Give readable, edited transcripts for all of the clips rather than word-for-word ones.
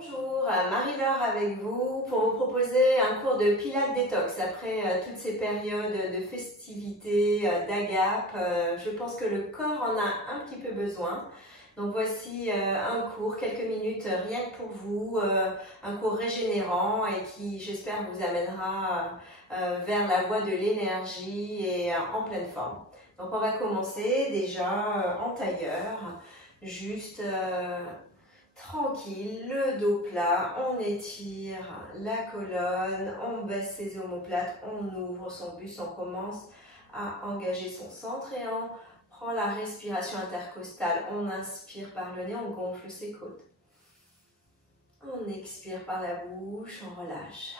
Bonjour, Marie-Laure avec vous pour vous proposer un cours de Pilates Détox. Après toutes ces périodes de festivités, d'agape, je pense que le corps en a un petit peu besoin. Donc voici un cours, quelques minutes rien que pour vous, un cours régénérant et qui j'espère vous amènera vers la voie de l'énergie et en pleine forme. Donc on va commencer déjà en tailleur, juste tranquille, le dos plat, on étire la colonne, on baisse ses omoplates, on ouvre son buste, on commence à engager son centre et on prend la respiration intercostale. On inspire par le nez, on gonfle ses côtes. On expire par la bouche, on relâche.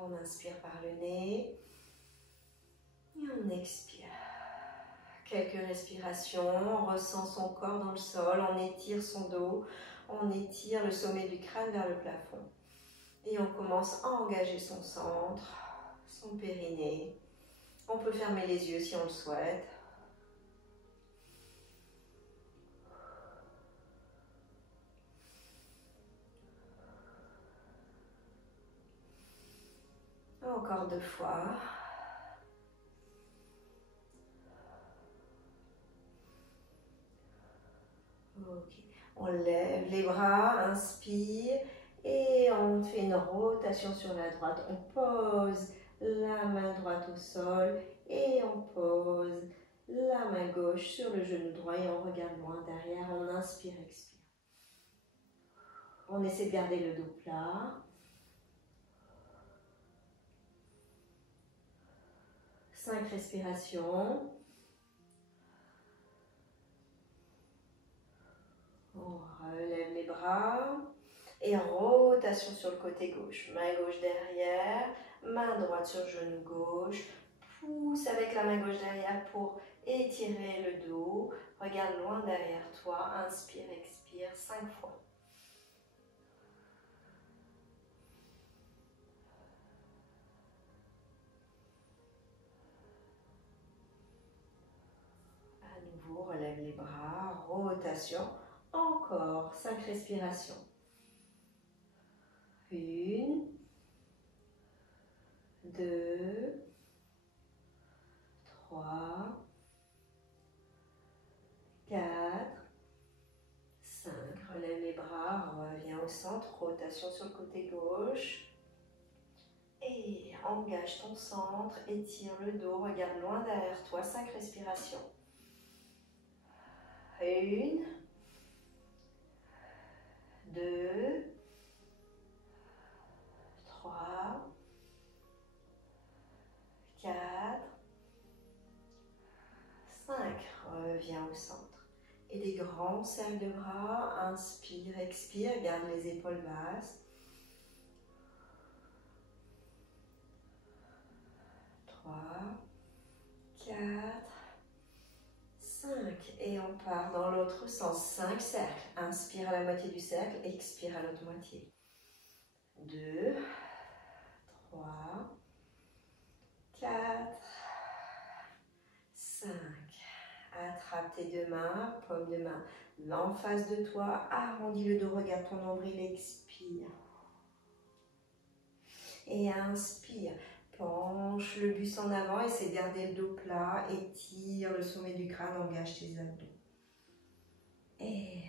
On inspire par le nez et on expire. Quelques respirations, on ressent son corps dans le sol, on étire son dos, on étire le sommet du crâne vers le plafond. Et on commence à engager son centre, son périnée. On peut fermer les yeux si on le souhaite. Encore 2 fois. Ok. On lève les bras, inspire et on fait une rotation sur la droite. On pose la main droite au sol et on pose la main gauche sur le genou droit et on regarde loin derrière. On inspire, expire. On essaie de garder le dos plat. 5 respirations. On relève les bras et rotation sur le côté gauche. Main gauche derrière, main droite sur le genou gauche. Pousse avec la main gauche derrière pour étirer le dos. Regarde loin derrière toi. Inspire, expire 5 fois. À nouveau, relève les bras, rotation. Encore 5 respirations. 1, 2, 3, 4, 5. Relève les bras, reviens au centre, rotation sur le côté gauche. Et engage ton centre, étire le dos, regarde loin derrière toi, 5 respirations. 1, 2, 3, 4, 5. Reviens au centre. Et des grands cercles de bras, inspire, expire, garde les épaules basses. 3, 4, 5. Et on part dans l'autre sens. 5 cercles. Inspire à la moitié du cercle, expire à l'autre moitié. 2, 3, 4, 5. Attrape tes deux mains, paume de main en face de toi. Arrondis le dos, regarde ton nombril, expire. Et inspire. Penche le buste en avant, essaie de garder le dos plat, étire le sommet du crâne, engage tes abdos. Et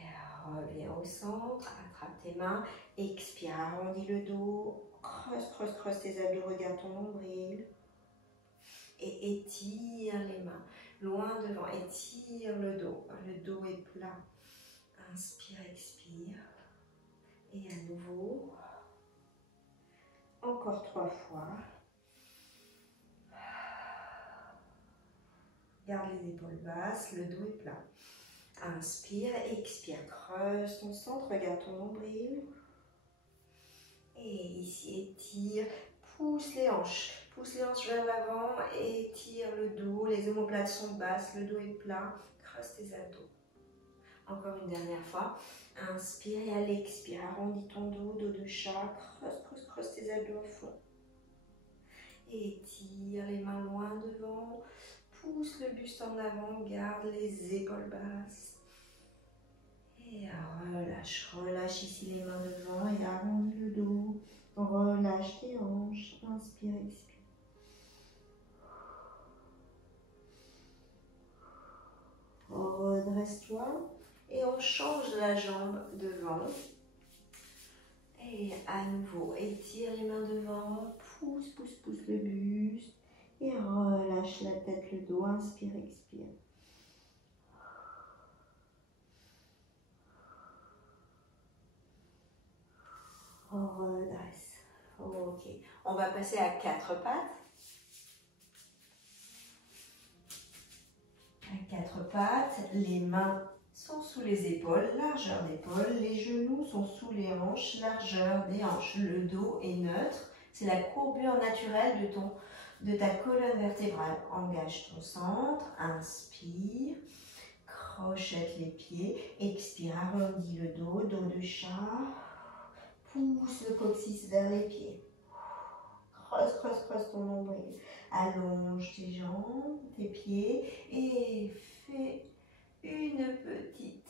reviens au centre, attrape tes mains, expire, arrondis le dos, creuse tes abdos, regarde ton nombril. Et étire les mains, loin devant, étire le dos est plat. Inspire, expire. Et à nouveau, encore 3 fois. Garde les épaules basses, le dos est plat. Inspire, expire, creuse ton centre, regarde ton nombril. Et ici, étire, pousse les hanches vers l'avant, étire le dos, les omoplates sont basses, le dos est plat, creuse tes abdos. Encore une dernière fois, inspire et à l'expire, arrondis ton dos, dos de chat, creuse tes abdos à fond. Étire les mains loin devant, pousse le buste en avant, garde les épaules basses. Et relâche, relâche ici les mains devant et arrondis le dos. Relâche tes hanches, inspire, expire. Redresse-toi et on change la jambe devant. Et à nouveau, étire les mains devant, pousse, pousse, pousse le buste et relâche la tête, le dos, inspire, expire. Redresse. Ok, on va passer à 4 pattes. À 4 pattes, les mains sont sous les épaules, largeur d'épaule, les genoux sont sous les hanches, largeur des hanches, le dos est neutre, c'est la courbure naturelle de ta colonne vertébrale. Engage ton centre, inspire, crochette les pieds, expire, arrondis le dos, dos de chat, pousse le coccyx vers les pieds, creuse, creuse, creuse ton nombril, allonge tes jambes, tes pieds et fais une petite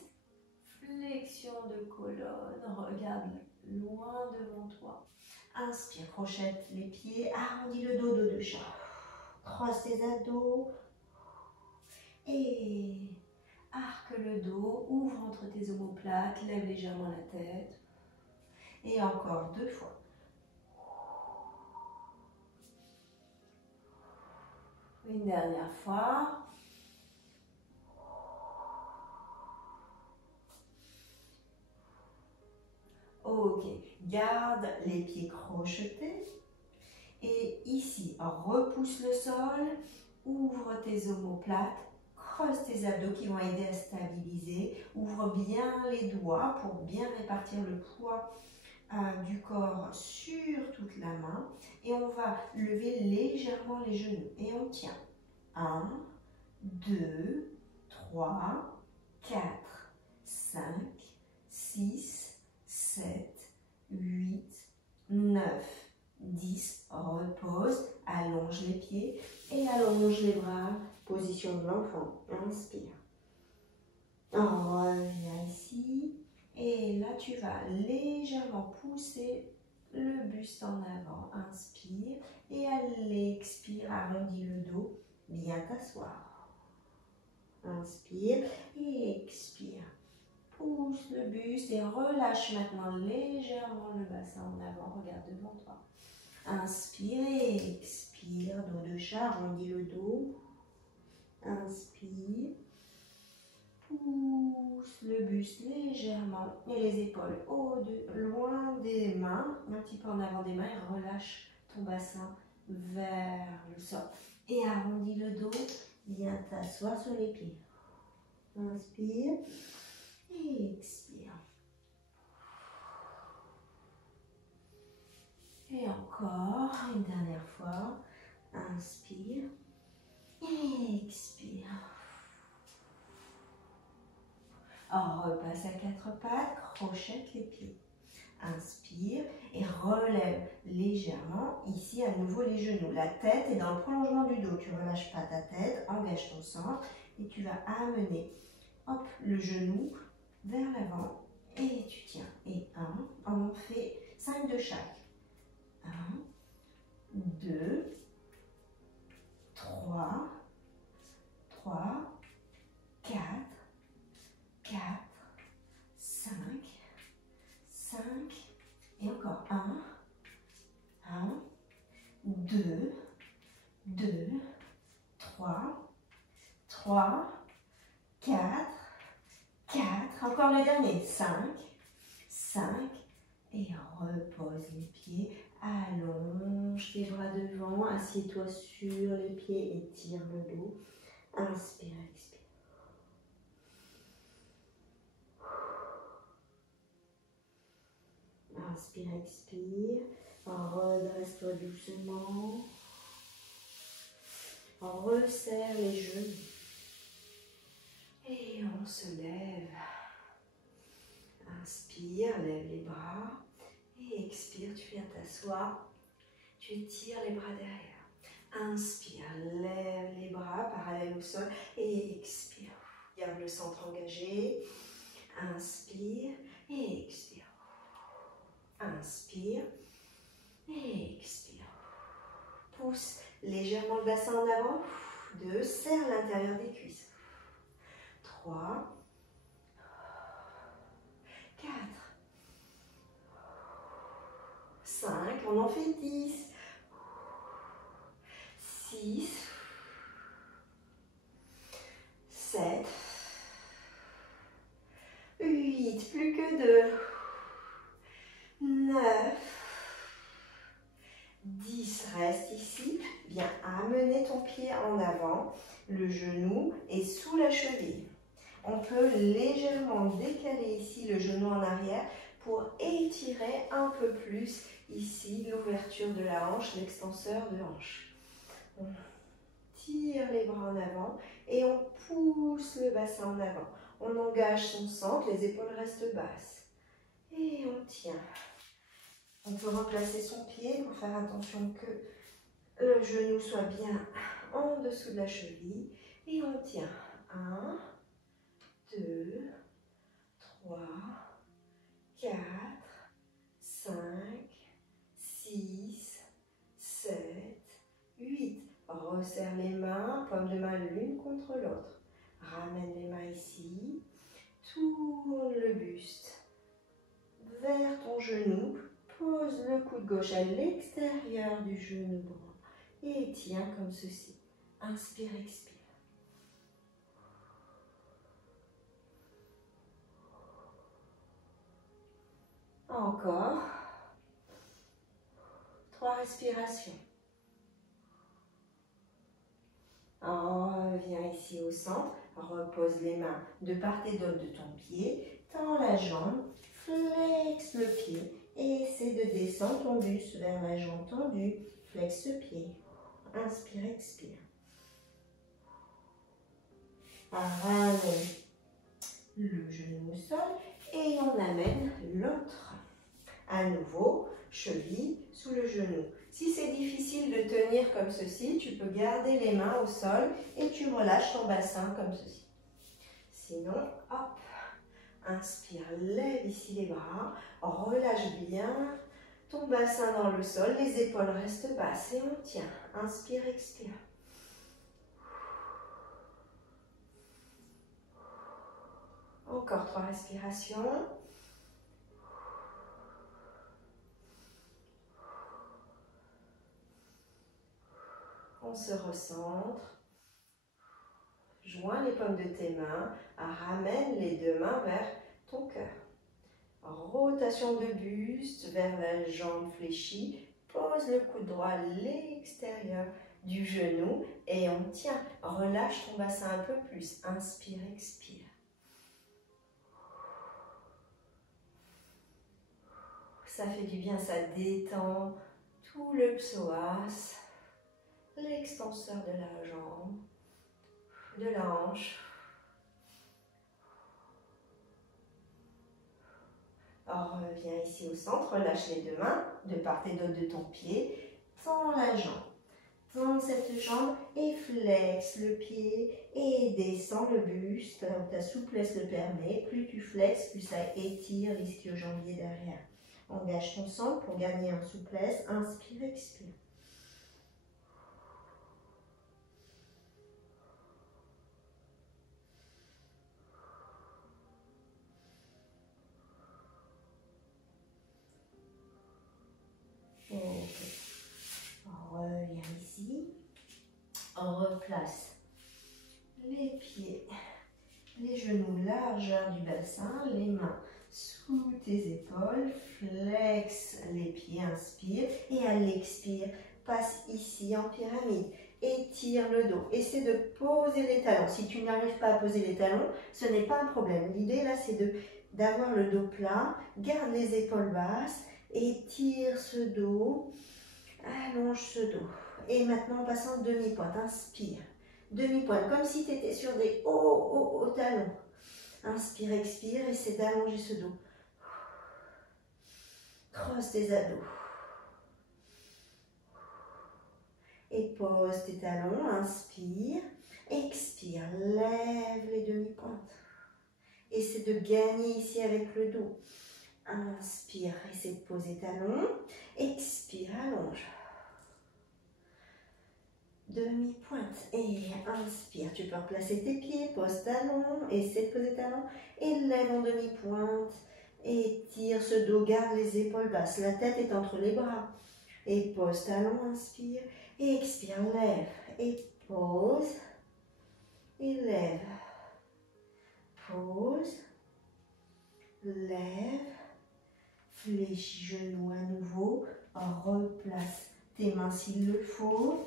flexion de colonne, regarde loin devant toi. Inspire, crochette les pieds, arrondis le dos, dos de chat. Croise tes abdos et arque le dos, ouvre entre tes omoplates, lève légèrement la tête. Et encore 2 fois. Une dernière fois. Ok, garde les pieds crochetés. Et ici, repousse le sol, ouvre tes omoplates, creuse tes abdos qui vont aider à stabiliser. Ouvre bien les doigts pour bien répartir le poids du corps sur toute la main. Et on va lever légèrement les genoux. Et on tient. 1, 2, 3, 4, 5, 6, 7, 8, 9, 10. Repose, allonge les pieds et allonge les bras. Position de l'enfant. Inspire. Reviens ici. Et là, tu vas légèrement pousser le buste en avant. Inspire. Et à l'expire, arrondis le dos. Viens t'asseoir. Inspire et expire. Pousse le buste et relâche maintenant légèrement le bassin en avant. Regarde devant toi. Inspire et expire. Dos de chat, arrondis le dos. Inspire. Pousse le buste légèrement et les épaules loin des mains, un petit peu en avant des mains et relâche ton bassin vers le sol. Et arrondis le dos, viens t'asseoir sur les pieds. Inspire et expire. Et encore, une dernière fois. Inspire et expire. Repasse à 4 pattes, crochette les pieds. Inspire et relève légèrement, ici à nouveau les genoux. La tête est dans le prolongement du dos, tu ne relâches pas ta tête, engage ton centre et tu vas amener le genou vers l'avant et tu tiens. Et 1, on fait 5 de chaque. 1, 2, 3, 4, 5, et encore 1, 2, 3, 4, encore le dernier, 5, et repose les pieds, allonge tes bras devant, assieds-toi sur les pieds, étire le dos, inspire, expire. Inspire, expire, redresse-toi doucement, resserre les genoux et on se lève. Inspire, lève les bras et expire, tu viens t'asseoir, tu étires les bras derrière. Inspire, lève les bras parallèles au sol et expire. Garde le centre engagé. Inspire. Légèrement le bassin en avant. 2, serre l'intérieur des cuisses. 3, 4, 5, on en fait 10, 6, 7, 8, plus que 2, 9, 10, reste ici. Bien, amener ton pied en avant, le genou est sous la cheville. On peut légèrement décaler ici le genou en arrière pour étirer un peu plus ici l'ouverture de la hanche, l'extenseur de hanche. On tire les bras en avant et on pousse le bassin en avant. On engage son centre, les épaules restent basses. Et on tient. On peut replacer son pied pour faire attention que le genou soit bien en dessous de la cheville. Et on tient. 1, 2, 3, 4, 5, 6, 7, 8. Resserre les mains, paumes de main l'une contre l'autre. Ramène les mains ici. Tourne le buste vers ton genou. Pose le coude gauche à l'extérieur du genou droit. Et tiens comme ceci. Inspire, expire. Encore. 3 respirations. Reviens ici au centre. Repose les mains de part et d'autre de ton pied. Tends la jambe. Flexe le pied. Et essaie de descendre ton buste vers la jambe tendue. Flexe le pied. Inspire, expire. Ramène le genou au sol. Et on amène l'autre. À nouveau, cheville sous le genou. Si c'est difficile de tenir comme ceci, tu peux garder les mains au sol et tu relâches ton bassin comme ceci. Sinon, hop, inspire, lève ici les bras, relâche bien ton bassin dans le sol, les épaules restent basses et on tient. Inspire, expire. Encore 3 respirations. On se recentre. Joins les paumes de tes mains. Ramène les deux mains vers ton cœur. Rotation de buste vers la jambe fléchie. Pose le coude droit à l'extérieur du genou et on tient. Relâche ton bassin un peu plus. Inspire, expire. Ça fait du bien, ça détend tout le psoas, l'extenseur de la jambe, de la hanche. Reviens ici au centre, relâche les deux mains, de part et d'autre de ton pied, tends la jambe. Tends cette jambe et flexe le pied et descends le buste, ta souplesse le permet. Plus tu flexes, plus ça étire l'ischio-jambier derrière. Engage ton centre pour gagner en souplesse. Inspire, expire. Ok. Reviens ici. On replace les pieds, les genoux, largeur du bassin, les mains sous tes épaules, flexe les pieds, inspire et à l'expire, passe ici en pyramide, étire le dos, essaie de poser les talons. Si tu n'arrives pas à poser les talons, ce n'est pas un problème. L'idée là, c'est d'avoir le dos plat, garde les épaules basses, étire ce dos, allonge ce dos. Et maintenant, on passe en demi-pointe, inspire. Demi-pointe, comme si tu étais sur des hauts talons. Inspire, expire, essaie d'allonger ce dos. Crosse tes abdos. Et pose tes talons, inspire, expire, lève les demi-pointes. Essaie de gagner ici avec le dos. Inspire, essaie de poser talons, expire, allonge. demi-pointe. Et inspire, tu peux replacer tes pieds, pose talon, essaie de poser talon, et lève en demi-pointe. Étire ce dos, garde les épaules basses, la tête est entre les bras. Et pose talon, inspire, et expire, lève, et pose, et lève, pose, lève, fléchis genou à nouveau, replace tes mains s'il le faut.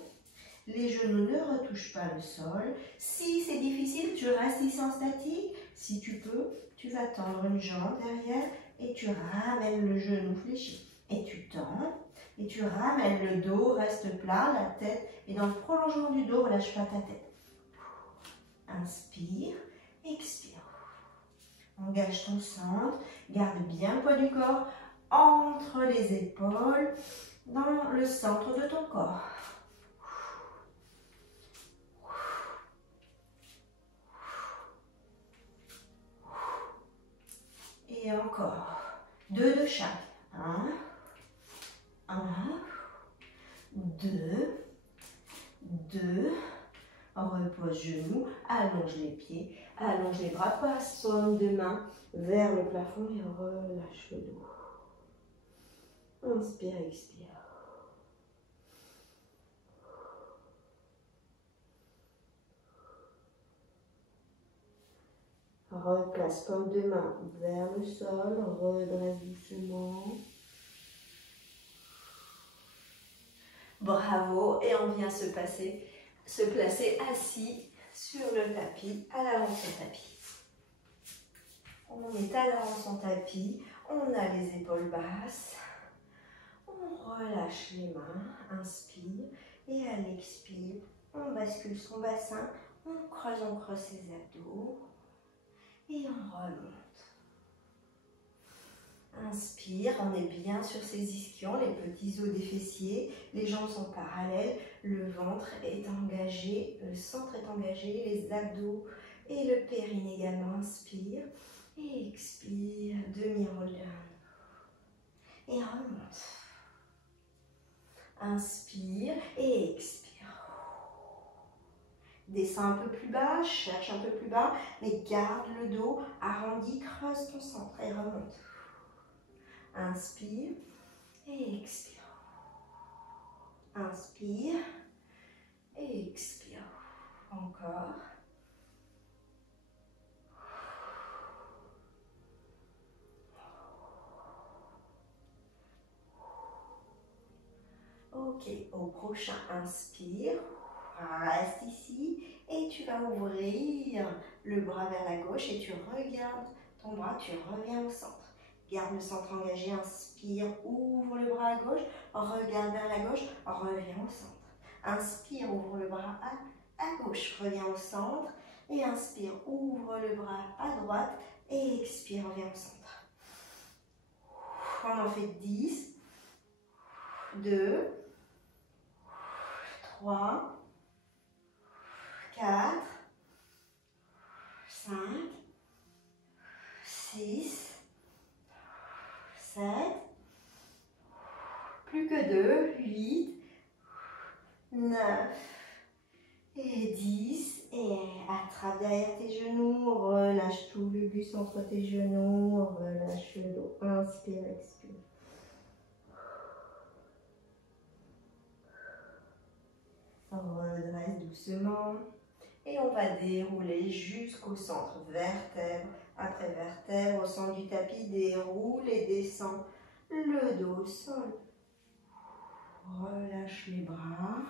Les genoux ne retouchent pas le sol. Si c'est difficile, tu restes ici en statique. Si tu peux, tu vas tendre une jambe derrière et tu ramènes le genou fléchi. Et tu tends et tu ramènes le dos, reste plat, la tête est dans le prolongement du dos, relâche pas ta tête. Inspire, expire. Engage ton centre, garde bien le poids du corps entre les épaules, dans le centre de ton corps. Et encore. 2 de chaque. 1, 2, 2. Repose genoux, allonge les pieds, allonge les bras, passe paume de main vers le plafond et relâche le dos. Inspire, expire. Replace paume de main vers le sol, redresse doucement. Bravo, et on vient se placer assis sur le tapis, à l'avant de son tapis. On est à l'avant de son tapis, on a les épaules basses, on relâche les mains, inspire, et à l'expire, on bascule son bassin, on creuse ses abdos, et on remonte. Inspire, on est bien sur ses ischions, les petits os des fessiers, les jambes sont parallèles, le ventre est engagé, le centre est engagé, les abdos et le périnée également. Inspire et expire, demi-roll et remonte. Inspire et expire. Descends un peu plus bas, cherche un peu plus bas, mais garde le dos arrondi, creuse ton centre et remonte. Inspire et expire. Inspire et expire. Encore. Ok, au prochain inspire, reste ici et tu vas ouvrir le bras vers la gauche et tu regardes ton bras, tu reviens au centre. Garde le centre engagé, inspire, ouvre le bras à gauche, regarde vers la gauche, reviens au centre. Inspire, ouvre le bras à gauche, reviens au centre. Et inspire, ouvre le bras à droite et expire, reviens au centre. On en fait 10, 2, 3, 4, 5, 6, 7, plus que 2, 8, 9 et 10. Et attrape derrière tes genoux, relâche tout le bus entre tes genoux, relâche le dos. Inspire, expire. Redresse doucement. Et on va dérouler jusqu'au centre, vertèbre après vertèbre, au centre du tapis, déroule et descend le dos au sol. Relâche les bras,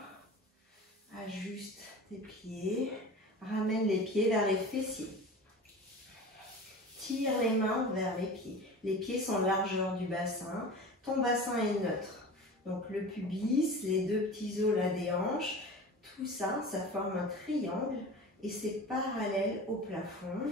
ajuste tes pieds, ramène les pieds vers les fessiers. Tire les mains vers les pieds. Les pieds sont largeur du bassin, ton bassin est neutre. Donc le pubis, les deux petits os là des hanches, tout ça, ça forme un triangle et c'est parallèle au plafond.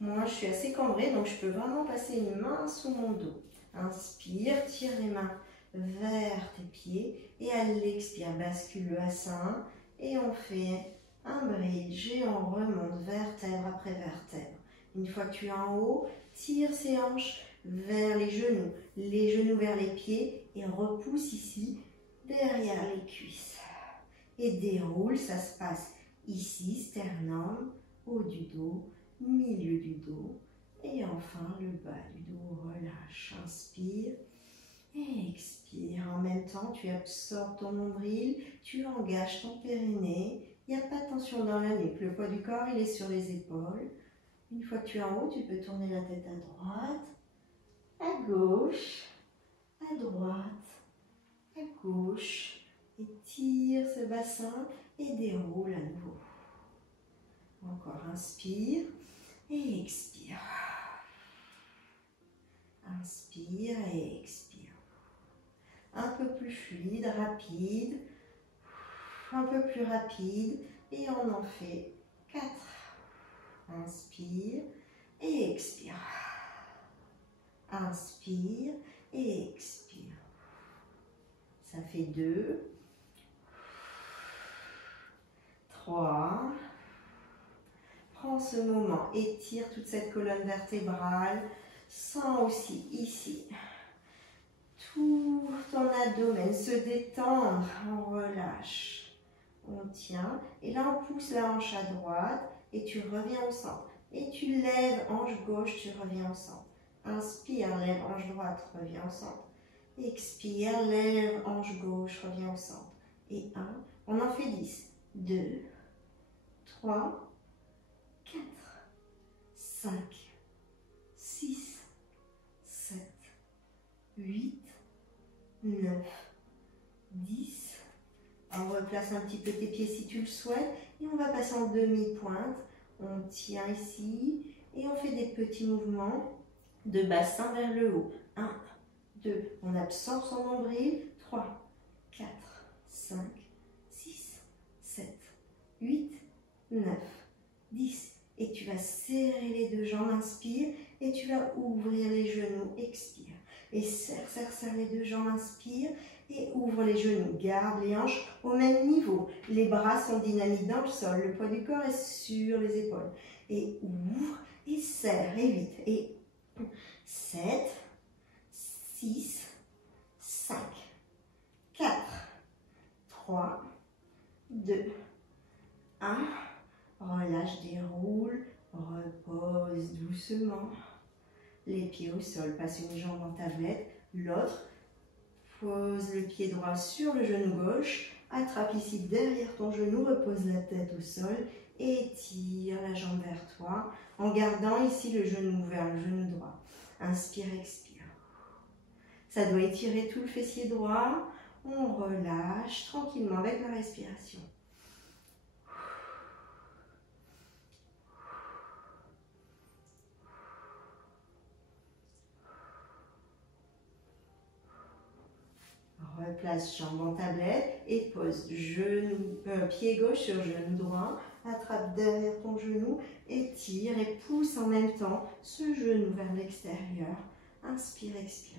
Moi, je suis assez cambrée, donc je peux vraiment passer une main sous mon dos. Inspire, tire les mains vers tes pieds et à l'expire, bascule le bassin et on fait un bridge et on remonte vertèbre après vertèbre. Une fois que tu es en haut, tire ses hanches vers les genoux vers les pieds et repousse ici derrière les cuisses. et déroule. Ça se passe ici, sternum, haut du dos, milieu du dos et enfin le bas du dos. Relâche, inspire et expire. En même temps, tu absorbes ton nombril, tu engages ton périnée. Il n'y a pas de tension dans la nuque. Le poids du corps, il est sur les épaules. Une fois que tu es en haut, tu peux tourner la tête à droite, à gauche, à droite, à gauche. Étire ce bassin et déroule à nouveau. Encore, inspire et expire. Inspire et expire. Un peu plus fluide, rapide. Un peu plus rapide. Et on en fait 4. Inspire et expire. Inspire et expire. Ça fait 2. 3. Prends ce moment, étire toute cette colonne vertébrale. Sens aussi ici tout ton abdomen se détendre. On relâche. On tient. Et là, on pousse la hanche à droite et tu reviens au centre. Et tu lèves hanche gauche, tu reviens au centre. Inspire, lève hanche droite, reviens au centre. Expire, lève hanche gauche, reviens au centre. Et 1, on en fait 10. 2, 3, 4, 5, 6, 7, 8, 9, 10. On replace un petit peu tes pieds si tu le souhaites. Et on va passer en demi-pointe. On tient ici. Et on fait des petits mouvements de bassin vers le haut. 1, 2. On absorbe son nombril. 3, 4, 5, 6, 7, 8, 9, 10. Et tu vas serrer les deux jambes. Inspire. Et tu vas ouvrir les genoux. Expire. Et serre, serre, serre les deux jambes. Inspire. Et ouvre les genoux. Garde les hanches au même niveau. Les bras sont dynamiques dans le sol. Le poids du corps est sur les épaules. Et ouvre. Et serre. Et vite. Et 7, 6, 5, 4, 3, 2, 1. Relâche, déroule. Repose doucement. Les pieds au sol. Passe une jambe en tablette. L'autre. Pose le pied droit sur le genou gauche. Attrape ici derrière ton genou. Repose la tête au sol. Étire la jambe vers toi. En gardant ici le genou vers le genou droit. Inspire, expire. Ça doit étirer tout le fessier droit. On relâche tranquillement avec la respiration. Replace jambe en tablette et pose pied gauche sur genou droit. Attrape derrière ton genou, étire et pousse en même temps ce genou vers l'extérieur. Inspire, expire.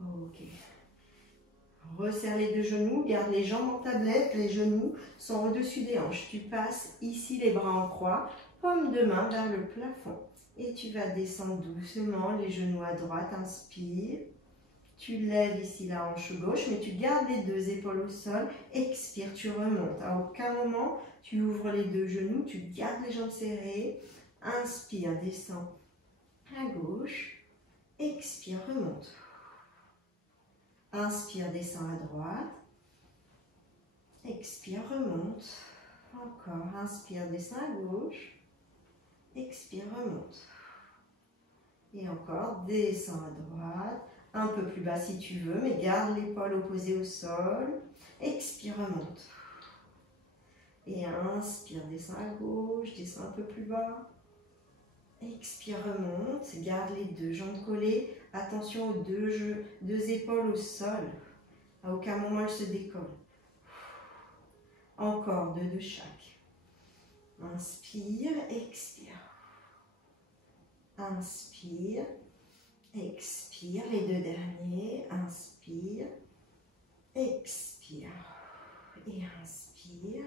Ok. Resserre les deux genoux, garde les jambes en tablette, les genoux sont au-dessus des hanches. Tu passes ici les bras en croix, paume de main vers le plafond. Et tu vas descendre doucement, les genoux à droite, inspire. Tu lèves ici la hanche gauche, mais tu gardes les deux épaules au sol. Expire, tu remontes. À aucun moment, tu ouvres les deux genoux, tu gardes les jambes serrées. Inspire, descends à gauche. Expire, remonte. Inspire, descends à droite. Expire, remonte. Encore, inspire, descends à gauche. Expire, remonte. Et encore, descends à droite. Un peu plus bas si tu veux, mais garde l'épaule opposée au sol. Expire, remonte. Et inspire, descends à gauche, descends un peu plus bas. Expire, remonte. Garde les deux jambes collées. Attention aux deux épaules au sol. À aucun moment elles se décollent. Encore 2 de chaque. Inspire, expire. Inspire, expire. Les deux derniers. Inspire, expire. Et inspire,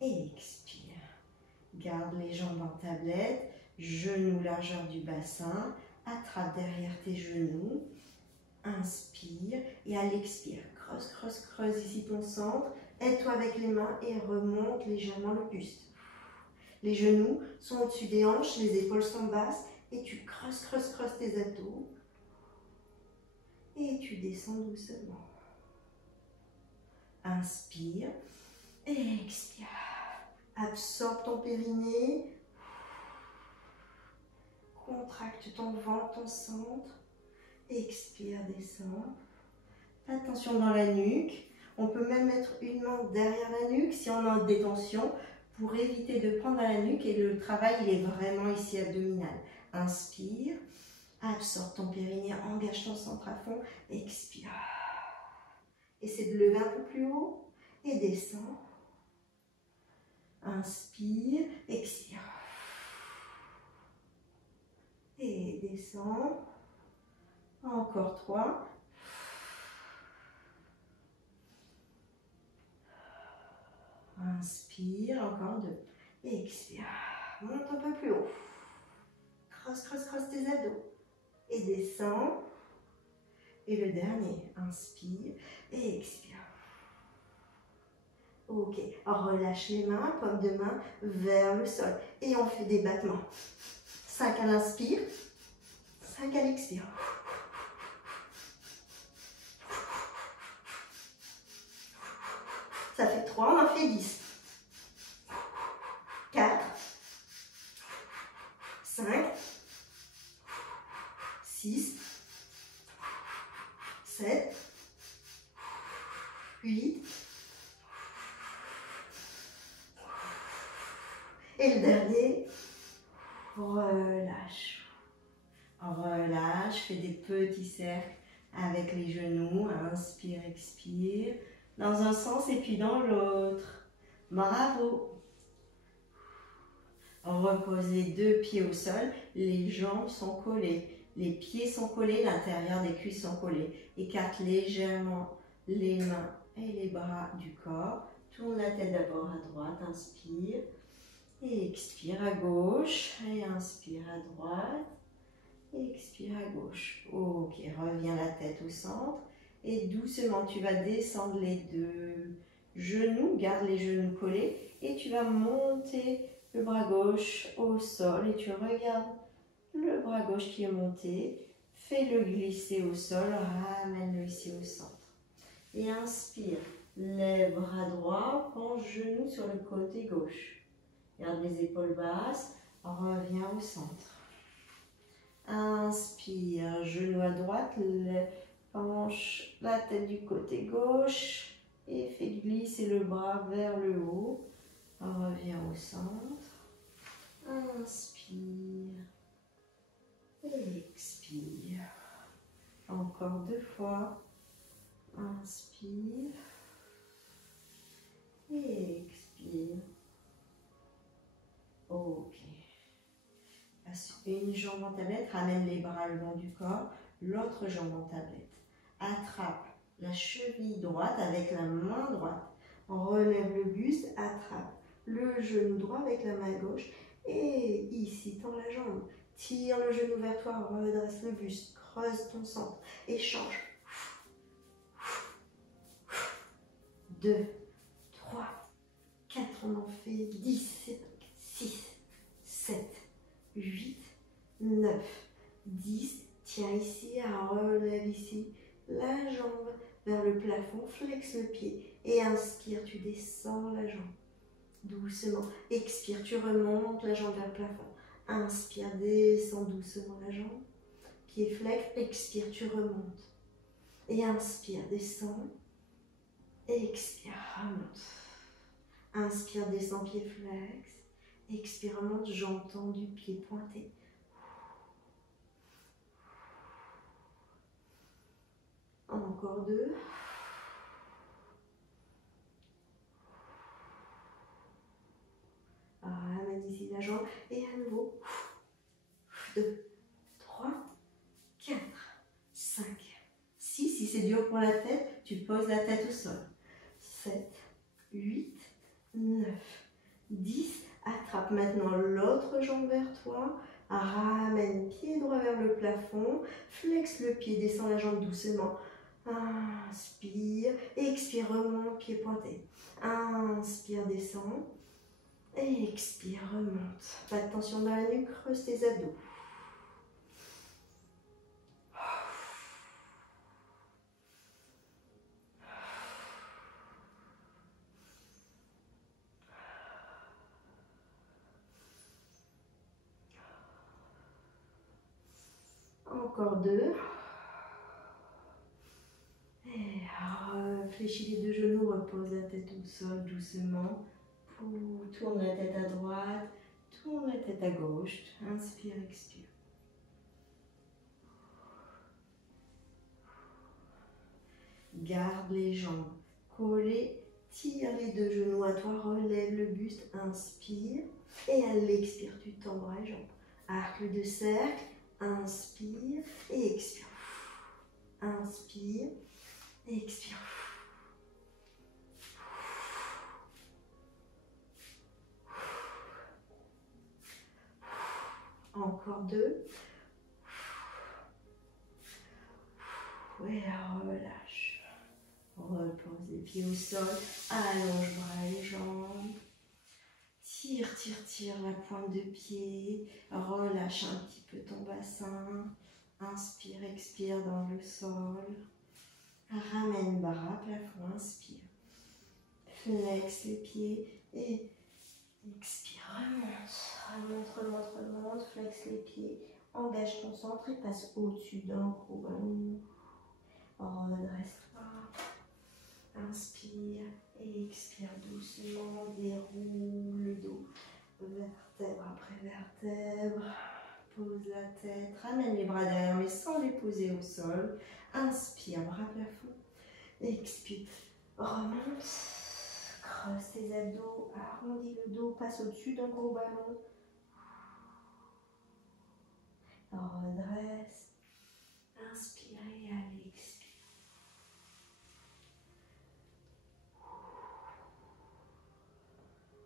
et expire. Garde les jambes en tablette. Genoux, largeur du bassin. Attrape derrière tes genoux. Inspire et à l'expire, creuse, creuse, creuse ici ton centre. Aide-toi avec les mains et remonte légèrement le buste. Les genoux sont au-dessus des hanches, les épaules sont basses et tu creuses, creuses, creuses tes abdos. Et tu descends doucement. Inspire et expire. Absorbe ton périnée. Contracte ton ventre, ton centre. Expire, descends. Attention dans la nuque. On peut même mettre une main derrière la nuque si on est en détention pour éviter de prendre la nuque et le travail il est vraiment ici abdominal. Inspire, absorbe ton périnée, engage ton centre à fond, expire. Essaie de lever un peu plus haut et descends. Inspire, expire. Et descends. Encore 3. Inspire, encore 2. Expire. Monte un peu plus haut. Crosse, crosse, crosse tes abdos. Et descends. Et le dernier, inspire et expire. Ok, relâche les mains, paume de main vers le sol. Et on fait des battements. 5 à l'inspire, 5 à l'expire. Ça fait 3, on en fait 10. 4, 5, 6, 7, 8. Et le dernier, relâche. Relâche, fais des petits cercles avec les genoux. Inspire, expire. Dans un sens et puis dans l'autre. Bravo. Reposez 2 pieds au sol. Les jambes sont collées. Les pieds sont collés, l'intérieur des cuisses sont collés. Écarte légèrement les mains et les bras du corps. Tourne la tête d'abord à droite. Inspire. Et expire à gauche. Et inspire à droite. Et expire à gauche. Ok, reviens la tête au centre. Et doucement, tu vas descendre les 2 genoux. Garde les genoux collés. Et tu vas monter le bras gauche au sol. Et tu regardes le bras gauche qui est monté. Fais-le glisser au sol. Ramène-le ici au centre. Et inspire. Lève bras droit. Penche genou sur le côté gauche. Garde les épaules basses. Reviens au centre. Inspire, genou à droite, penche la tête du côté gauche et fais glisser le bras vers le haut. Reviens au centre. Inspire et expire. Encore 2 fois. Inspire et expire. Ok. Passe une jambe en tablette, ramène les bras le long du corps, l'autre jambe en tablette. Attrape la cheville droite avec la main droite. Relève le buste, attrape le genou droit avec la main gauche. Et ici, tends la jambe. Tire le genou vers toi, redresse le buste, creuse ton centre et change. 2, 3, 4, on en fait 10, 6, 7, 8, 9, 10. Tiens ici, relève ici la jambe vers le plafond, flexe le pied et inspire, tu descends la jambe doucement. Expire, tu remontes la jambe vers le plafond. Inspire, descends doucement la jambe. Pied flex, expire, tu remontes. Et inspire, descends. Expire, remonte. Inspire, descends, pied flex. Expire, remonte, jambe tendue, pied pointé. Encore 2. Ramène ici la jambe et à nouveau. 2, 3, 4, 5, 6. Si c'est dur pour la tête, tu poses la tête au sol. 7, 8, 9, 10. Attrape maintenant l'autre jambe vers toi. Ramène pied droit vers le plafond. Flexe le pied, descend la jambe doucement. Inspire, expire, remonte, pied pointé. Inspire, descend. Expire, remonte. Pas de tension dans la nuque, creuse tes abdos. Encore 2. Et fléchis les 2 genoux, repose la tête au sol doucement. Tourne la tête à droite, tourne la tête à gauche. Inspire, expire. Garde les jambes collées, tire les 2 genoux à toi, relève le buste, inspire. Et à l'expire, tu tends bras et jambes. Arc de cercle, inspire et expire. Inspire, expire. Encore 2. Et relâche. Repose les pieds au sol. Allonge bras et jambes. Tire, tire, tire la pointe de pied. Relâche un petit peu ton bassin. Inspire, expire dans le sol. Ramène bras, plafond, inspire. Flexe les pieds et expire. Remonte, remonte, remonte, remonte. Flexe les pieds. Engage ton centre et passe au-dessus d'un gros ballon. Redresse-toi. Inspire et expire doucement. Déroule le dos. Vertèbre après vertèbre. Pose la tête. Ramène les bras derrière mais sans les poser au sol. Inspire, bras plafond. Expire. Remonte. Creuse tes abdos. Arrondis le dos. Passe au-dessus d'un gros ballon. Redresse. Inspire et allez, expire.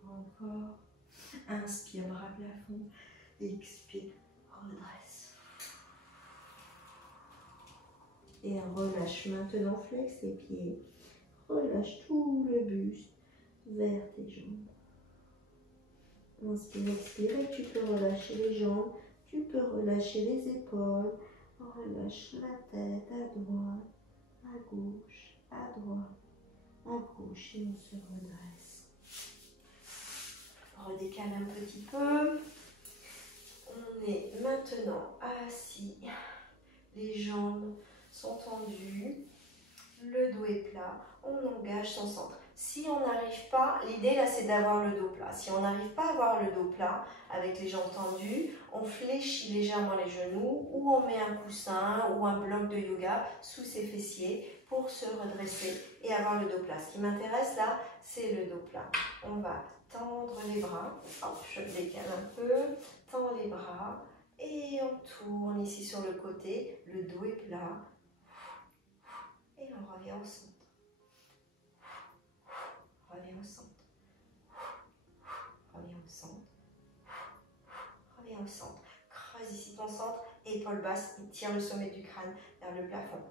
Encore. Inspire, bras plafond. Expire, redresse. Et relâche maintenant, flexe les pieds. Relâche tout le buste vers tes jambes. Inspire, expire et tu peux relâcher les jambes. Tu peux relâcher les épaules. Relâche la tête à droite, à gauche, à droite, à gauche et on se redresse. Redécale un petit peu. On est maintenant assis. Les jambes sont tendues. Le dos est plat. On engage son centre. Si on n'arrive pas, l'idée là c'est d'avoir le dos plat. Si on n'arrive pas à avoir le dos plat avec les jambes tendues, on fléchit légèrement les genoux ou on met un coussin ou un bloc de yoga sous ses fessiers pour se redresser et avoir le dos plat. Ce qui m'intéresse là, c'est le dos plat. On va tendre les bras. Hop, je décale un peu. Tends les bras et on tourne ici sur le côté. Le dos est plat. Et on revient au centre. Reviens au centre. Reviens au centre. Reviens au centre. Creuse ici ton centre. Épaules basses. Tire le sommet du crâne vers le plafond.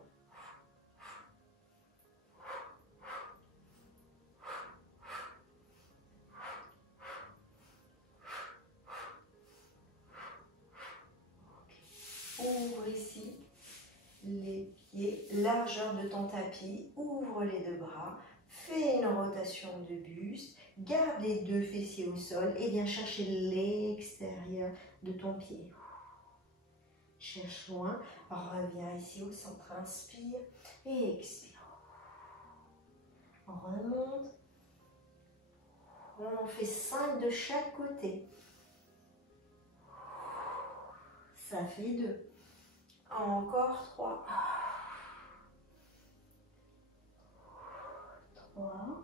Okay. Ouvre ici les pieds. Largeur de ton tapis. Ouvre les 2 bras. Fais une rotation de buste. Garde les 2 fessiers au sol et viens chercher l'extérieur de ton pied. Cherche loin. Reviens ici au centre. Inspire et expire. On remonte. On en fait 5 de chaque côté. Ça fait 2. Encore 3. 3.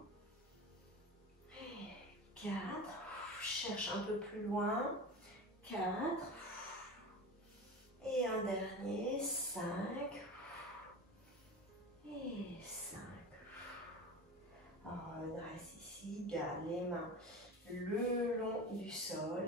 4. Cherche un peu plus loin. 4. Et un dernier. 5. Et 5. Redresse ici. Garde les mains le long du sol.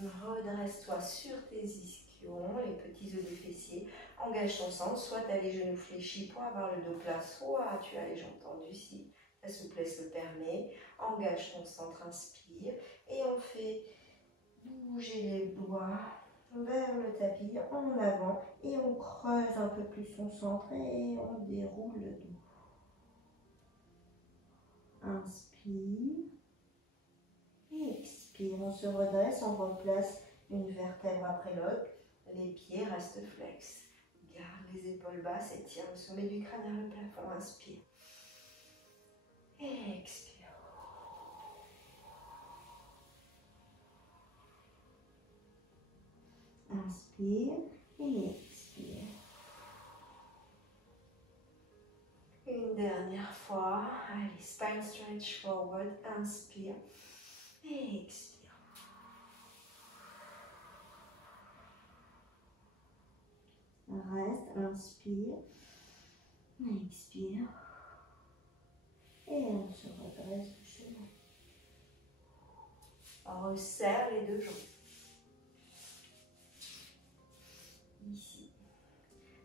Redresse-toi sur tes ischions, les petits os des fessiers. Engage ton centre, soit tu as les genoux fléchis pour avoir le dos plat, soit tu as les jambes tendues si ta souplesse le permet. Engage ton centre, inspire. Et on fait bouger les doigts vers le tapis en avant. Et on creuse un peu plus son centre et on déroule le dos. Inspire. Expire. On se redresse, on replace une vertèbre après l'autre. Les pieds restent flex. Garde les épaules basses et tire le sommet du crâne vers le plafond. Inspire. Expire. Inspire et expire. Une dernière fois. Allez, spine stretch forward. Inspire et expire. Reste, inspire, expire. Et on se redresse doucement. On resserre les deux jambes. Ici,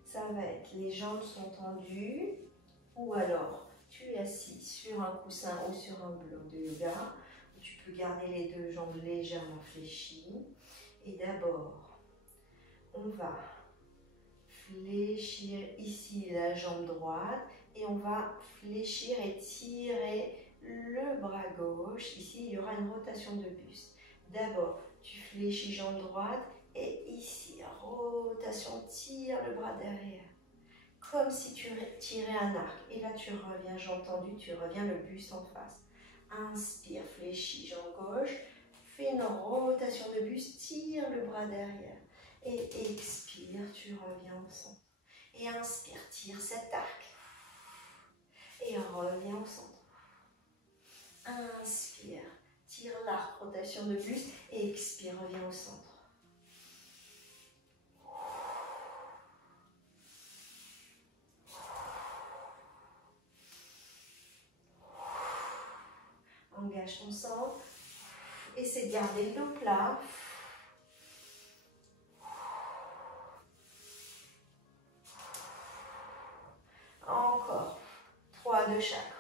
ça va être les jambes sont tendues ou alors tu es assis sur un coussin ou sur un bloc de yoga. Tu peux garder les deux jambes légèrement fléchies. Et d'abord, on va fléchir ici la jambe droite et on va fléchir et tirer le bras gauche. Ici, il y aura une rotation de buste. D'abord, tu fléchis jambe droite et ici, rotation, tire le bras derrière. Comme si tu tirais un arc. Et là, tu reviens, jambe tendue, tu reviens le buste en face. Inspire, fléchis jambe gauche. Fais une rotation de buste, tire le bras derrière. Et expire, tu reviens au centre. Et inspire, tire cet arc. Et reviens au centre. Inspire, tire l'arc, rotation de buste. Et expire, reviens au centre. Engage ton centre. Essaie de garder le dos plat. Encore. 3 de chaque.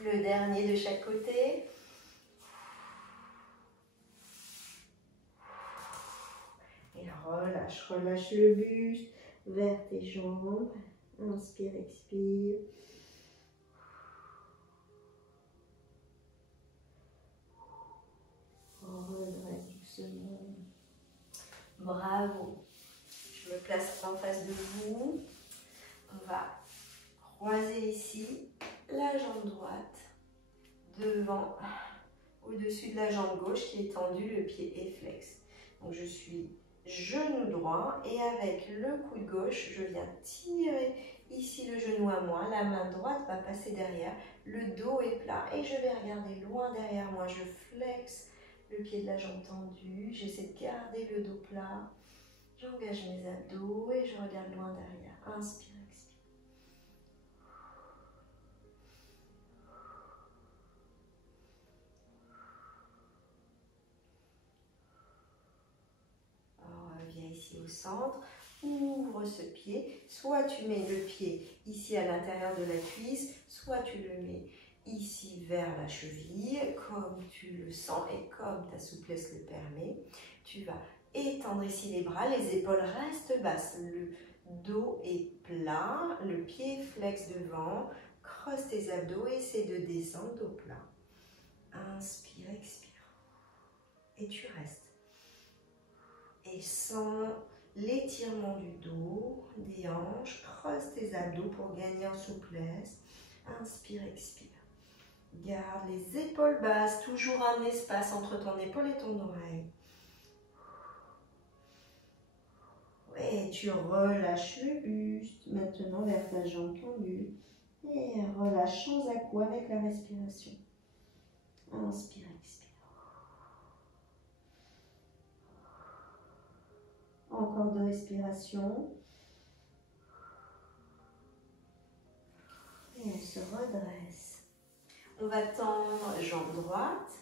Le dernier de chaque côté. Et relâche, relâche le buste vers tes jambes. Inspire, expire. Redresse doucement. Bravo. Je me place en face de vous. On va croiser ici la jambe droite devant, au-dessus de la jambe gauche qui est tendue, le pied est flex. Donc je suis genou droit et avec le coude gauche, je viens tirer ici le genou à moi. La main droite va passer derrière, le dos est plat et je vais regarder loin derrière moi. Je flex le pied de la jambe tendue, j'essaie de garder le dos plat. J'engage mes abdos et je regarde loin derrière. Inspire, expire. Reviens ici au centre. Ouvre ce pied. Soit tu mets le pied ici à l'intérieur de la cuisse, soit tu le mets ici vers la cheville, comme tu le sens et comme ta souplesse le permet. Tu vas étendre ici les bras, les épaules restent basses, le dos est plat, le pied flex devant, creuse tes abdos et essaie de descendre dos plat. Inspire, expire. Et tu restes. Et sens l'étirement du dos, des hanches, creuse tes abdos pour gagner en souplesse. Inspire, expire. Garde les épaules basses, toujours un espace entre ton épaule et ton oreille. Et tu relâches le buste, maintenant vers ta jambe tendue. Et relâche sans à-coups avec la respiration. Inspire, expire. Encore 2 respirations. Et on se redresse. On va tendre jambe droite.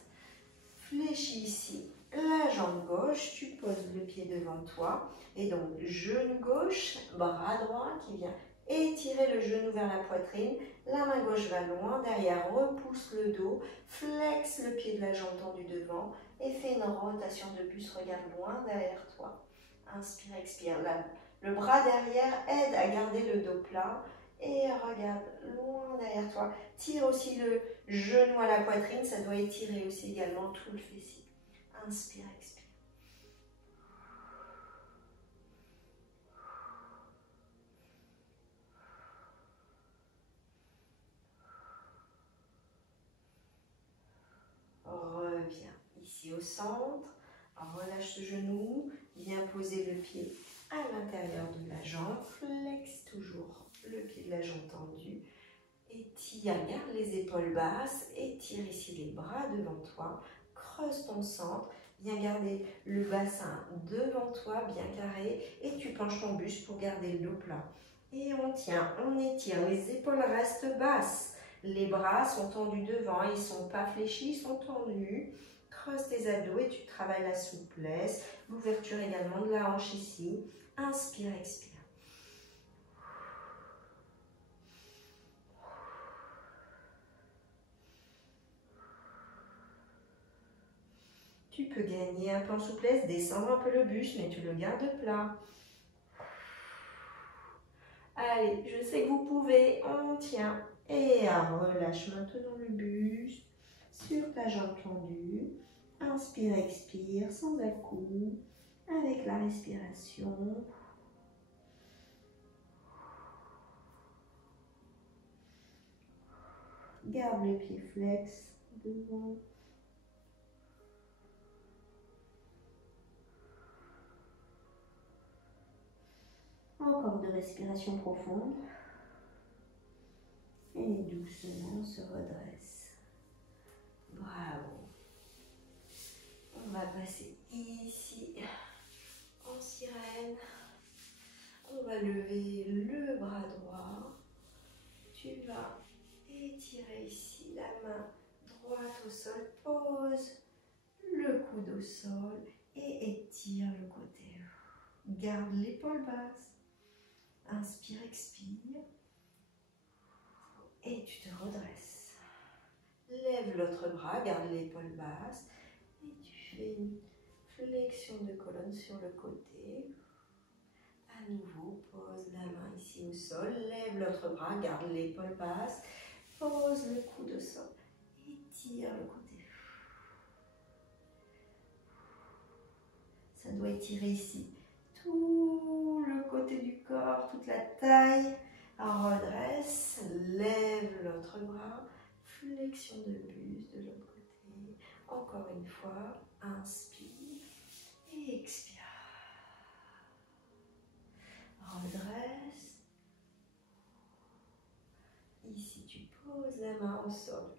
Fléchis ici la jambe gauche. Tu poses le pied devant toi. Et donc, genou gauche, bras droit qui vient étirer le genou vers la poitrine. La main gauche va loin derrière. Repousse le dos. Flexe le pied de la jambe tendue devant. Et fais une rotation de buste. Regarde loin derrière toi. Inspire, expire. Le bras derrière aide à garder le dos plat. Et regarde loin derrière toi. Tire aussi le genou à la poitrine. Ça doit étirer aussi également tout le fessier. Inspire, expire. Reviens ici au centre. Relâche ce genou. Viens poser le pied à l'intérieur de la jambe. Flexe toujours le pied de la jambe tendue. Étire, garde les épaules basses. Étire ici les bras devant toi. Creuse ton centre. Viens garder le bassin devant toi, bien carré. Et tu penches ton buste pour garder le dos plat. Et on tient, on étire. Les épaules restent basses. Les bras sont tendus devant. Ils ne sont pas fléchis, ils sont tendus. Creuse tes abdos et tu travailles la souplesse. L'ouverture également de la hanche ici. Inspire, expire. Tu peux gagner un peu en souplesse, descendre un peu le buste, mais tu le gardes plat. Allez, je sais que vous pouvez, on tient. Et relâche maintenant le buste sur ta jambe tendue. Inspire, expire, sans à-coups, avec la respiration. Garde le pied flex devant. Encore de respiration profonde. Et doucement, on se redresse. Bravo. On va passer ici en sirène. On va lever le bras droit. Tu vas étirer ici la main droite au sol. Pose le coude au sol et étire le côté. Garde l'épaule basse. Inspire, expire. Et tu te redresses. Lève l'autre bras, garde l'épaule basse. Et tu fais une flexion de colonne sur le côté. À nouveau, pose la main ici au sol. Lève l'autre bras, garde l'épaule basse. Pose le coude au sol. Étire le côté. Ça doit étirer ici tout le côté du corps, toute la taille. Redresse, lève l'autre bras, flexion de buste de l'autre côté. Encore une fois, inspire et expire. Redresse. Ici, tu poses la main au sol.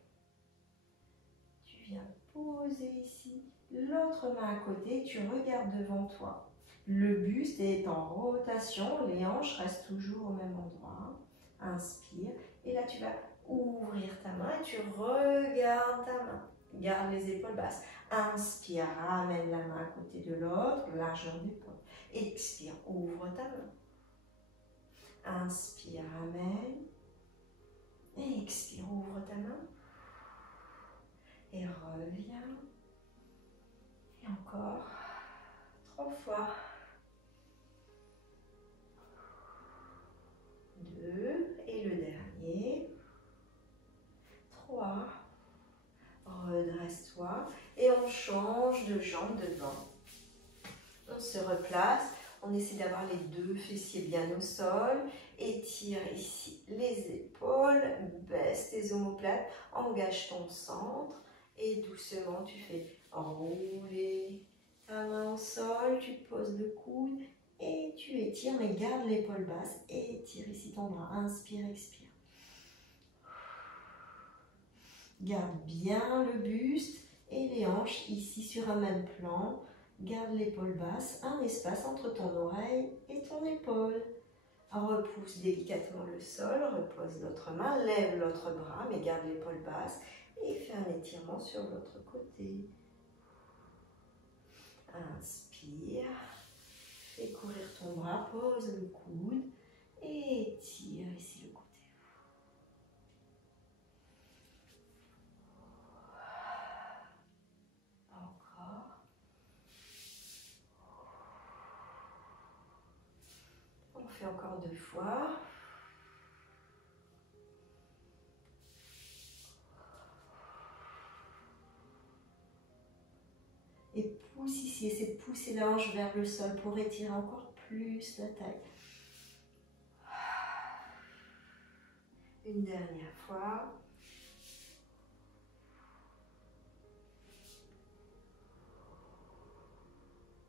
Tu viens poser ici l'autre main à côté, tu regardes devant toi. Le buste est en rotation, les hanches restent toujours au même endroit. Inspire. Et là, tu vas ouvrir ta main et tu regardes ta main. Garde les épaules basses. Inspire, ramène la main à côté de l'autre, largeur d'épaule. Expire, ouvre ta main. Inspire, ramène. Et expire, ouvre ta main. Et reviens. Et encore. 3 fois. 2. Et le dernier. 3. Redresse-toi. Et on change de jambe devant. On se replace. On essaie d'avoir les deux fessiers bien au sol. Étire ici les épaules. Baisse tes omoplates. Engage ton centre. Et doucement, tu fais rouler ta main au sol. Tu poses le coude. Et tu étires, mais garde l'épaule basse. Et étire ici ton bras. Inspire, expire. Garde bien le buste et les hanches ici sur un même plan. Garde l'épaule basse, un espace entre ton oreille et ton épaule. Repousse délicatement le sol, repose l'autre main, lève l'autre bras, mais garde l'épaule basse et fais un étirement sur l'autre côté. Inspire, fais courir ton bras, pose le coude et étire ici le côté. Encore. On fait encore 2 fois. Et pousse ici, essaie de pousser la hanche vers le sol pour étirer encore plus la taille. Une dernière fois.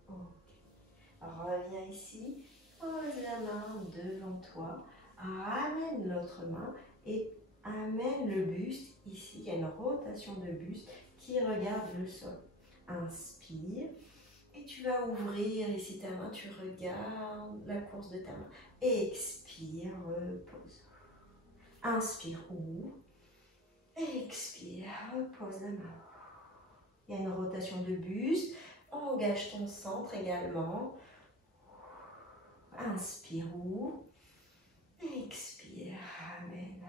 Ok. Reviens ici, pose la main devant toi, ramène l'autre main et amène le buste. Ici, il y a une rotation de buste qui regarde le sol. Inspire. Et tu vas ouvrir ici ta main, tu regardes la course de ta main. Expire, repose. Inspire, ouvre. Expire, repose la main. Il y a une rotation de buste. Engage ton centre également. Inspire, ouvre. Expire, ramène.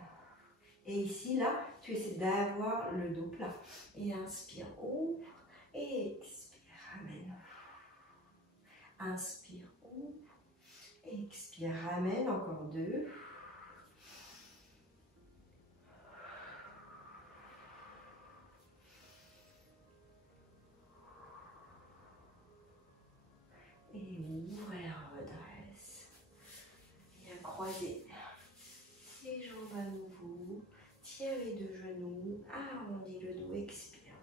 Et ici, là, tu essaies d'avoir le dos plat. Et inspire, ouvre. Et expire, ramène. Inspire, ouvre. Expire, ramène. Encore 2. Et ouvre et redresse. Bien croiser les jambes à nouveau. Tiens les 2 genoux. Arrondis le dos. Expire.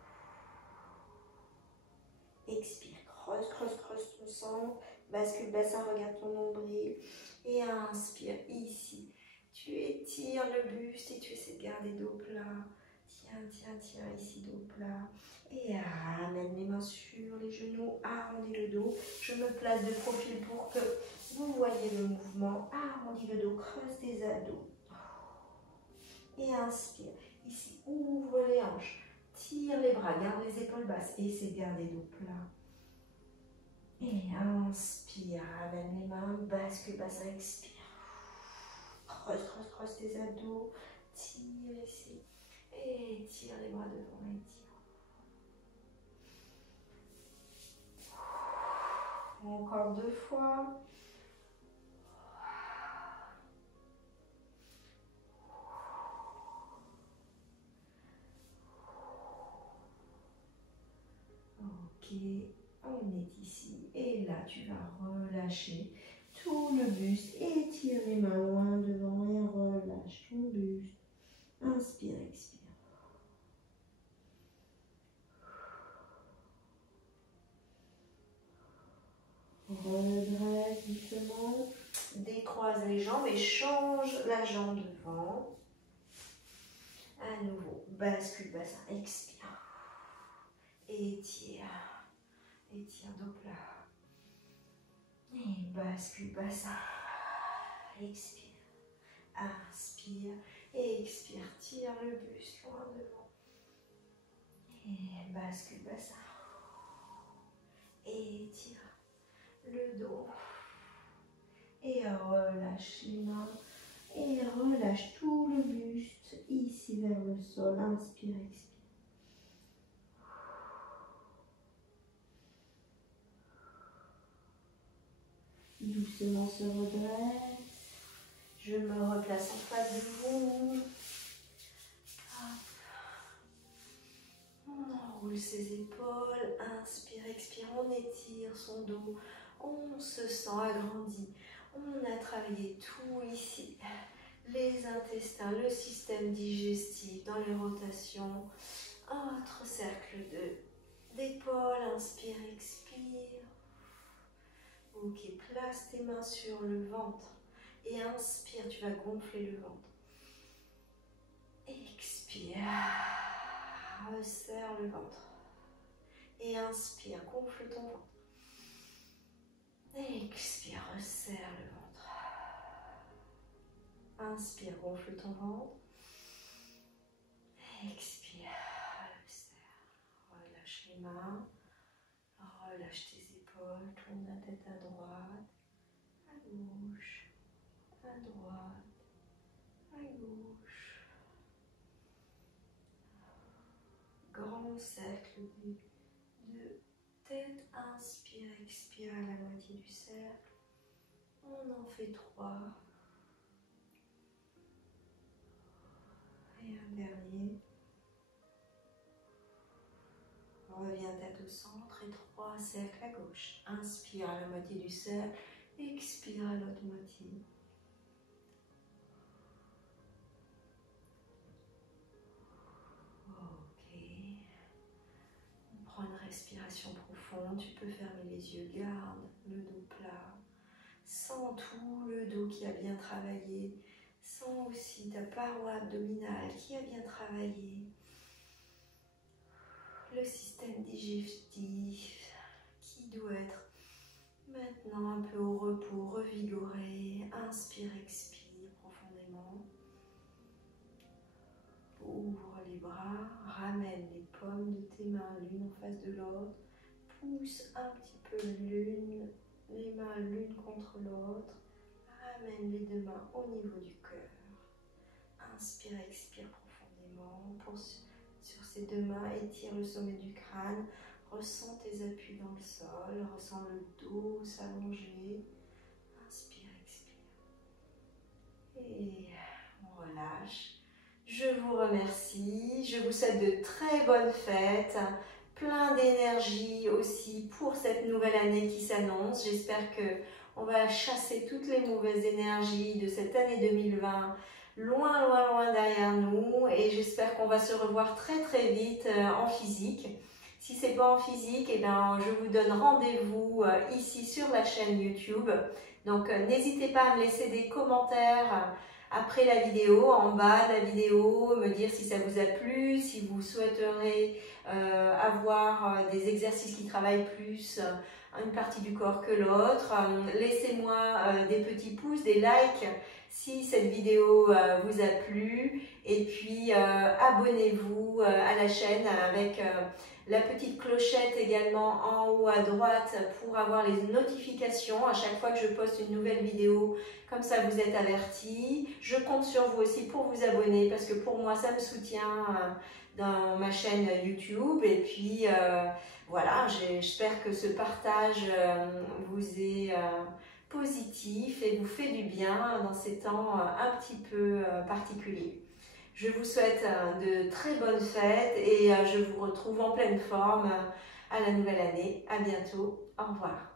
Expire. Creuse, creuse, creuse ton centre. Bascule bassin, regarde ton nombril. Et inspire ici. Tu étires le buste et tu essaies de garder dos plat. Tiens, tiens, tiens, ici dos plat. Et ramène les mains sur les genoux, arrondis le dos. Je me place de profil pour que vous voyez le mouvement. Arrondis le dos, creuse tes abdos. Et inspire. Ici, ouvre les hanches. Tire les bras, garde les épaules basses. Et essaie de garder dos plat. Et inspire, ramène les mains, bascule bassin, expire. Creuse, creuse, creuse tes abdos. Tire ici. Et tire les bras devant et tire. Encore 2 fois. Ok, on est ici. Et là, tu vas relâcher tout le buste. Étire les mains loin devant et relâche ton buste. Inspire, expire. Redresse doucement. Décroise les jambes et change la jambe devant. À nouveau, bascule bassin, expire. Étire. Étire dos plat. Et bascule bassin. Expire. Inspire. Et expire. Tire le buste loin devant. Et bascule bassin. Étire le dos. Et relâche les mains. Et relâche tout le buste ici vers le sol. Inspire, expire. Doucement se redresse. Je me replace en face de vous. On enroule ses épaules. Inspire, expire. On étire son dos. On se sent agrandi. On a travaillé tout ici. Les intestins, le système digestif dans les rotations. Autre cercle d'épaules. Inspire, expire. Ok, place tes mains sur le ventre. Et inspire, tu vas gonfler le ventre. Expire. Resserre le ventre. Et inspire, gonfle ton ventre. Expire, resserre le ventre. Inspire, gonfle ton ventre. Expire, le serre. Relâche les mains. Relâche tes épaules. Tourne la tête à droite, à gauche, à droite, à gauche. Grand cercle de tête. Inspire, expire à la moitié du cercle. On en fait 3. Et un dernier. Reviens tête au centre et 3 cercles à gauche. Inspire à la moitié du cercle. Expire à l'autre moitié. Ok. On prend une respiration profonde. Tu peux fermer les yeux. Garde le dos plat. Sens tout le dos qui a bien travaillé. Sens aussi ta paroi abdominale qui a bien travaillé. Le système digestif qui doit être maintenant un peu au repos, revigoré. Inspire, expire profondément. Ouvre les bras, ramène les paumes de tes mains l'une en face de l'autre. Pousse un petit peu les mains l'une contre l'autre. Ramène les 2 mains au niveau du cœur. Inspire, expire profondément. Sur ces 2 mains, étire le sommet du crâne. Ressens tes appuis dans le sol. Ressens le dos s'allonger. Inspire, expire. Et on relâche. Je vous remercie. Je vous souhaite de très bonnes fêtes. Plein d'énergie aussi pour cette nouvelle année qui s'annonce. J'espère qu'on va chasser toutes les mauvaises énergies de cette année 2020 loin, loin, loin derrière nous. Et j'espère qu'on va se revoir très, très vite en physique. Si ce n'est pas en physique, eh bien, je vous donne rendez-vous ici sur la chaîne YouTube. Donc, n'hésitez pas à me laisser des commentaires après la vidéo, en bas de la vidéo, me dire si ça vous a plu, si vous souhaiterez avoir des exercices qui travaillent plus une partie du corps que l'autre. Laissez-moi des petits pouces, des likes si cette vidéo vous a plu. Et puis abonnez-vous à la chaîne avec la petite clochette également en haut à droite pour avoir les notifications à chaque fois que je poste une nouvelle vidéo. Comme ça, vous êtes avertis. Je compte sur vous aussi pour vous abonner parce que pour moi, ça me soutient dans ma chaîne YouTube. Et puis, voilà, j'espère que ce partage vous est positif et vous fait du bien dans ces temps un petit peu particuliers. Je vous souhaite de très bonnes fêtes et je vous retrouve en pleine forme à la nouvelle année. À bientôt. Au revoir.